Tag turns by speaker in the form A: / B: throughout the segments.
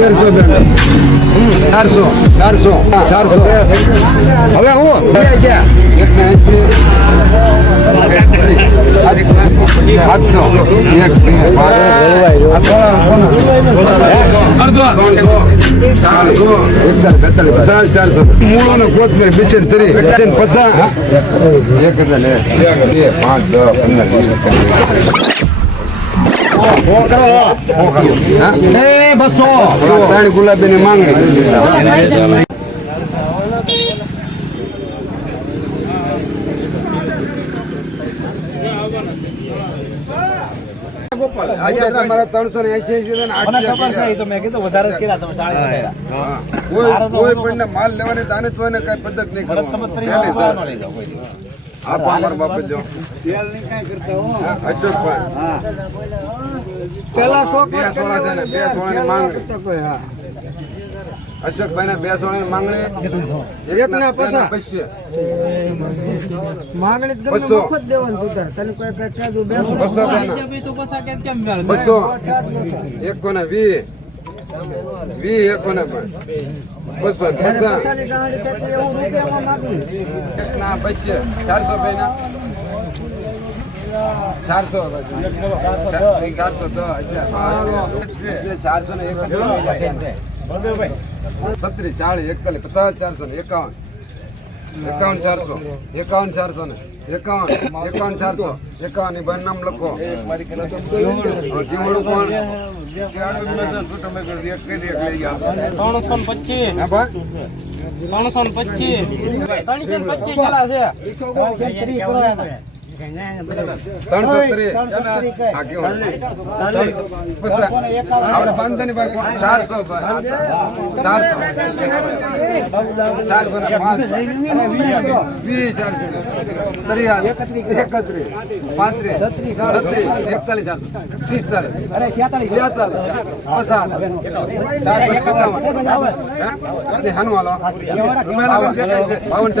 A: તેરસો ચારસો ચારસો ચારસો. હવે હું? સાતસો. એક પચાસ ચારસો. મૂળો ને કોથમીર બિચેન ત્રી પચાસ એક પાંચ, દસ, પંદર બસો ત્રણ ગુલાબી ની માંગણી ત્રણસો ને એસી એસી કોઈ કોઈ પણ માલ લેવાની તાને ને કઈ પદ્ધત નહીં કરવાનું. પહેલી સર. આ તો અમારા બાપે જો હા,
B: પેલા સો
A: બે સોળા છે ને બે સોળા ની માંગણી. અશોકભાઈ ને બે સોળા ની માંગણી. એક ના પૈસે.
B: માંગણી
A: બસો.
B: કોઈ કઈ બેસો.
A: બસો એકો ને વી વી એકો ને પણ. બસો પચાસ. ના ચારસો બે ના ચારસો ચારસો દસ ચારસો ને એક છત્રીસ ચાલીસ એકતાલીસ પચાસ ચારસો ને એકાવન. એકાવન ચારસો એકાવન ચારસો ને. એકાવન. એકાવન ચારસો એકાવનની ભાઈ નામ લખો. જીવડું પણ
C: ત્રણસો ને પચીસ. ત્રણસો ને પચીસ. ત્રણસો ને પચીસ. છે?
A: બાવન બાવન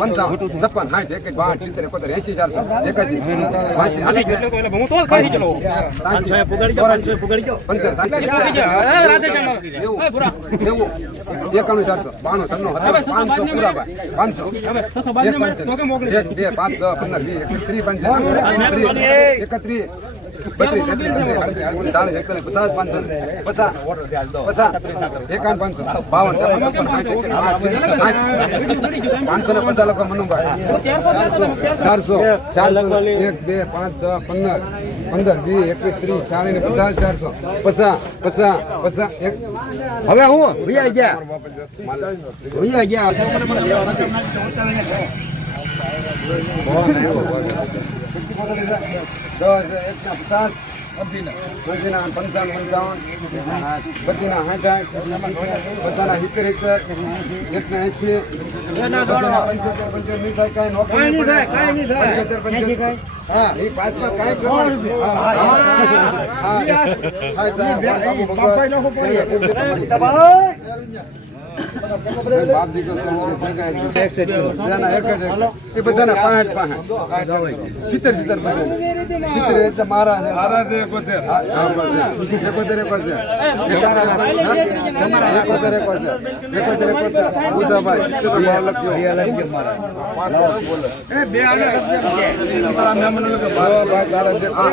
A: પંચાવન છપ્પન સાઠ એક બાવન સિત્તેર એકોતેર એસી ચારસો એકાસી બાસી આઠ એકાણું ચારસો બાણું છન્નું પાંચસો પૂરા પાંચસો એક પંચાણું. એક બે પાંચ દસ પંદર વીસ એકત્રીસ બત્રીસ ચાલીસ એકતાલીસ પચાસ પાંચસો પચાસ પચાસ એકાવન પાંચસો બાવન પાંચસો ને પચાસ લોકો મનુભાઈ. ચારસો ચારસો એક બે પાંચ દસ પંદર પંદર વીસ એકવીસ ત્રીસ ચાલીસ ને પચાસ ચારસો પચાસ પચાસ પચાસ એક. હવે હું? ભૈયા ગયા? ભૈયા ગયા? એકના પચાસ પંચીના પંચાવન પંચાવન પચીના સાઠ બધાના સિત્તેર સિત્તેર એકના એસી પંચોતેર પંચોતેર નહીં થાય કાંઈ નોકરી નહીં પડે. પંચોતેર પંચોતેર હા એ પાછળ કાંઈ કરવાનું હા હા, હા, હા. હા, એ બધાના તારે જે કામ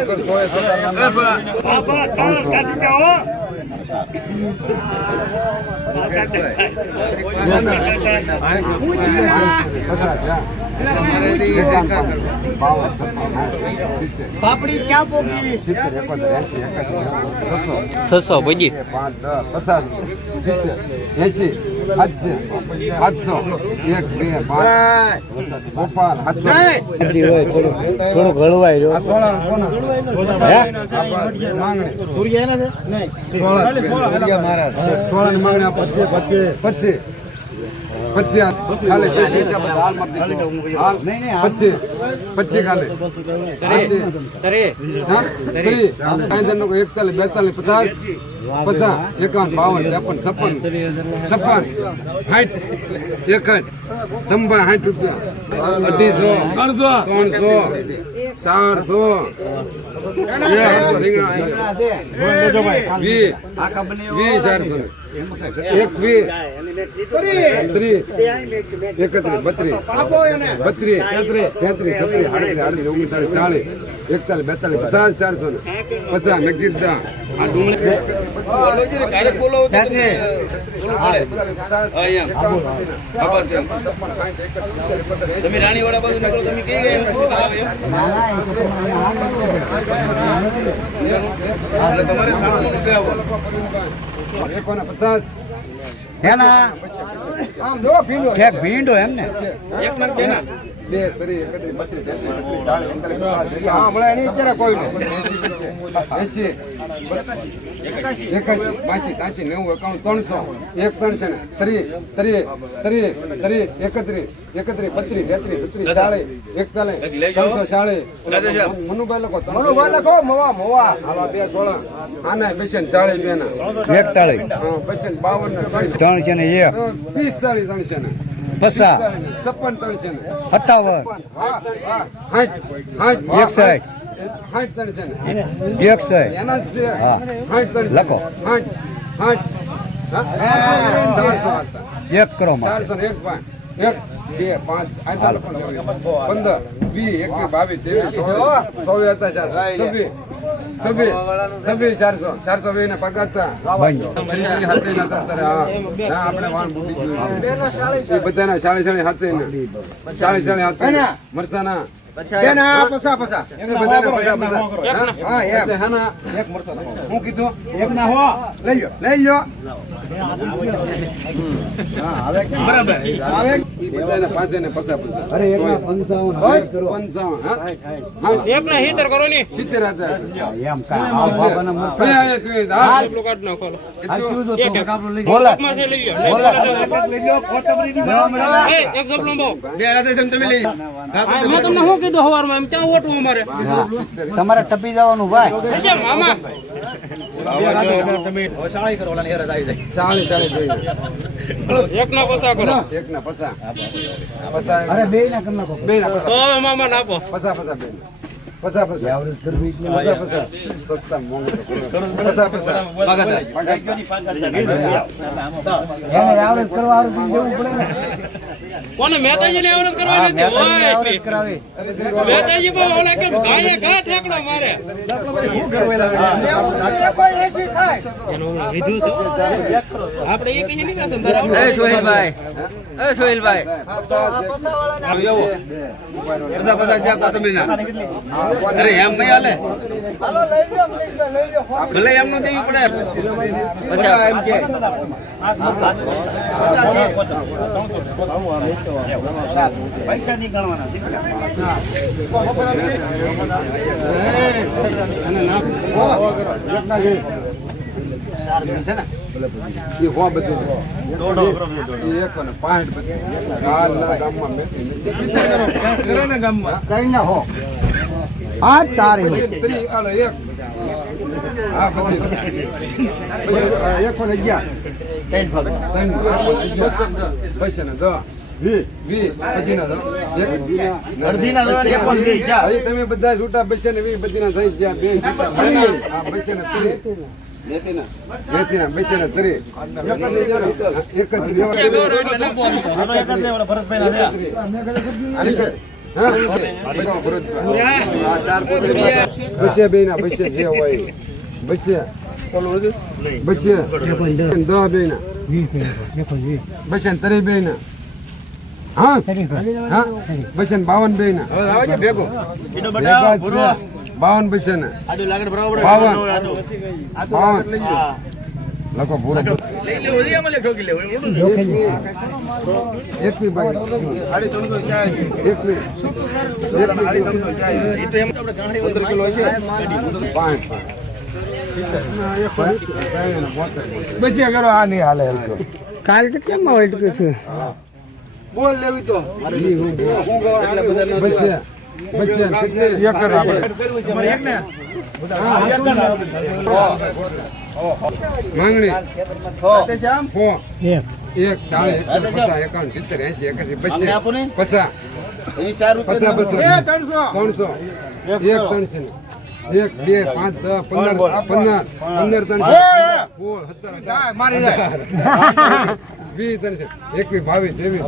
C: પાપડી ક્યાં પોકી?
A: છસો ભજી પાંચ દસ પચાસ એસી. સાતસો એક બે પાંચ. ચોપન સાતસો
B: થોડું ઘણવાય
A: આ સોળા કોના? આપણા માંગણી. સોળા સોળાની માંગણી આપો પચીસ. પચીસ. પચીસ ખાલી પૈસા હાલ દીધો. હાલ પચીસ પચીસ ખાલી? ત્રીસ. એકતાલીસ બેતાલીસ પચાસ પચાસ એકાવન બાવન ત્રેપન છપ્પન છપ્પન સાઠ એકસઠ ધંબા હાઠ રૂપિયા અઢીસો ત્રણસો. ચારસો વીસ ચારસો એકવીસ ત્રીસ એકત્રીસ બત્રીસ બત્રીસ તેત્રીસ તેત્રીસ છત્રીસ આડત્રીસ ચાલીસ એકતાલીસ બેતાલીસ પચાસ ચારસો પચાસ નગજીદા આ ડુંગળી
D: તમે રાણીવાડા બાજુ નીકળો તમે કઈ ગયા એટલે તમારે સારું આવવાનું
A: એકોને પચાસ
B: એના ભીંડો. એમ ને?
D: એક નંગ બેના
A: બે ત્રીસ એકત્રીસ બત્રીસ તેત્રીસ ચાલીસ એકતાલીસ હા મળે નહીં અત્યારે કોઈ એસી એકાશી પાંચી તાંચી નેવું એકાણું ત્રણસો. એક ત્રણસો ને? ત્રી ત્રી ત્રી ત્રી એકત્રીસ. એકત્રીસ બત્રીસ તેત્રીસ બત્રીસ ચાલીસ એકતાલીસ ચૌદસો ચાલીસ મનુભાઈ લખો મનુભાઈ લખો મવા મવા. હાલો બે સોળા. આના બેસન ચાલીસ બે ના
B: એકતાળીસ.
A: હા બેસન બાવન ને ત્રણ
B: ત્રણ છે ને એક
A: પિસ્તાલીસ છે ને.
B: પચાસ
A: છપ્પન ત્રણસો ને.
B: સત્તાવન.
A: હાઠ સાઠ
B: એકસાઠ.
A: છે
B: લખો. એક કરો
A: ચારસો એક પાંચ એક બે પાંચ પંદર વીસ એકવીસ બાવીસ ત્રેવીસ ચોવીસ ચોવીસ હતા ચાર છવ્વીસ છવ્વીસ છવ્વીસ ચારસો ચારસો વીસ ને. ના, આપણે વાણ બુડી એ બધાના સાડી સાડી હાથે ને. સાડી સાડી હાથે. મરસાના બધાના. હા, હેના એક મરસાના. હું
D: લઈ લો લઈ લો બરાબર.
A: ઈ પાસે ને પૈસા પૈસા.
B: અરે પંચાવન? હાથ કરો.
A: પંચાવન, હા? હા,
C: એક ના હિતર કરો ની.
A: સિત્તેર હજાર.
B: એમ
C: કાઢ નાખો છે કીધું સવારમાં એમ ત્યાં ઓટવું અમારે
B: તમારે ટપી જવાનું ભાઈ
C: હશે મામા. એક ના પસા કરો
A: એક ના પચાસ. પચાસ.
B: અરે બે ના કરી નાખો
A: બે ના
C: તો મામા નાખો
A: પચાસ પચાસ બે ના. પચાસ પચાસ.
B: આવડત કરવી.
A: સસ્તા મોંઘું
B: પડે ને
C: કોને મહેતાજી ને
B: અવરોધ
C: કરવાની હતી? હોય મહેતાજી બહુ ઓલા કેમ ગાયે ગા ઠેકડો મારે? આપણે એ કહીએ નહીં કે ધંધા
E: એ સોહિલભાઈ. એ સોહેલભાઈ.
D: પસા પસા જ્યાં? અરે એમ નહીં હાલે? ભલે એમ નું દેવી પડે. એમ કે.
A: ઈ હો બધું. ઈ એક ને પાંઠ બધું. ગાલના ગામમાં મેથી
B: કઈ ના હો આ તારી
A: પછી ત્રી આલો એક. આ એક ને અગિયાર. પછી ને દસ. વી. બધીના દસ. એક. હજી તમે બધા છૂટા બસે ને વી બધીના થઈ ગયા. બે ને ને? બધા બસે બે ના બસે જે હોય. બસે બસે દહ બે ના. બસે ને ત્રી બે ના. હા? હા? બસન બાવન બે ના. બાવન બસન બાવન. બાવન. લખો પૂરો. એકવી પાંચ.
B: બચી કરો આ નહીં હાલે હલકો કાલ કેટલામાં હોય છે?
D: બોલ લેવી તો.
A: માંગણી.
B: એક.
A: ચાલીસ પચાસ એકાવન સિત્તેર એસી એકાસી પચાસ. પચાસ બસો ત્રણસો. એક ત્રણસો. એક બે પાંચ દસ પંદર પંદર પંદર ત્રણ સત્તર અઢાર વીસ ત્રણસો એકવીસ બાવીસ ત્રેવીસ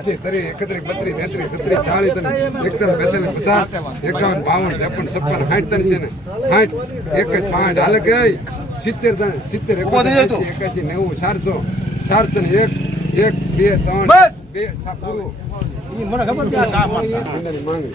A: પચીસ ત્રીસ એકત્રીસ બત્રીસ તેત્રીસ છત્રીસ ચાલીસ ત્રીસ એકતાલીસ બેતાલીસ પચાસ એકાવન બાવન ત્રેપન છપ્પન સાઠ ત્રણસો ને. સાઠ એક જ પાંચ હાલે કે સિત્તેર ત્રણ સિત્તેર એકાસી એકાસી નેવું ચારસો ચારસો ને એક એક બે ત્રણ બે પૂરું. માંગણી.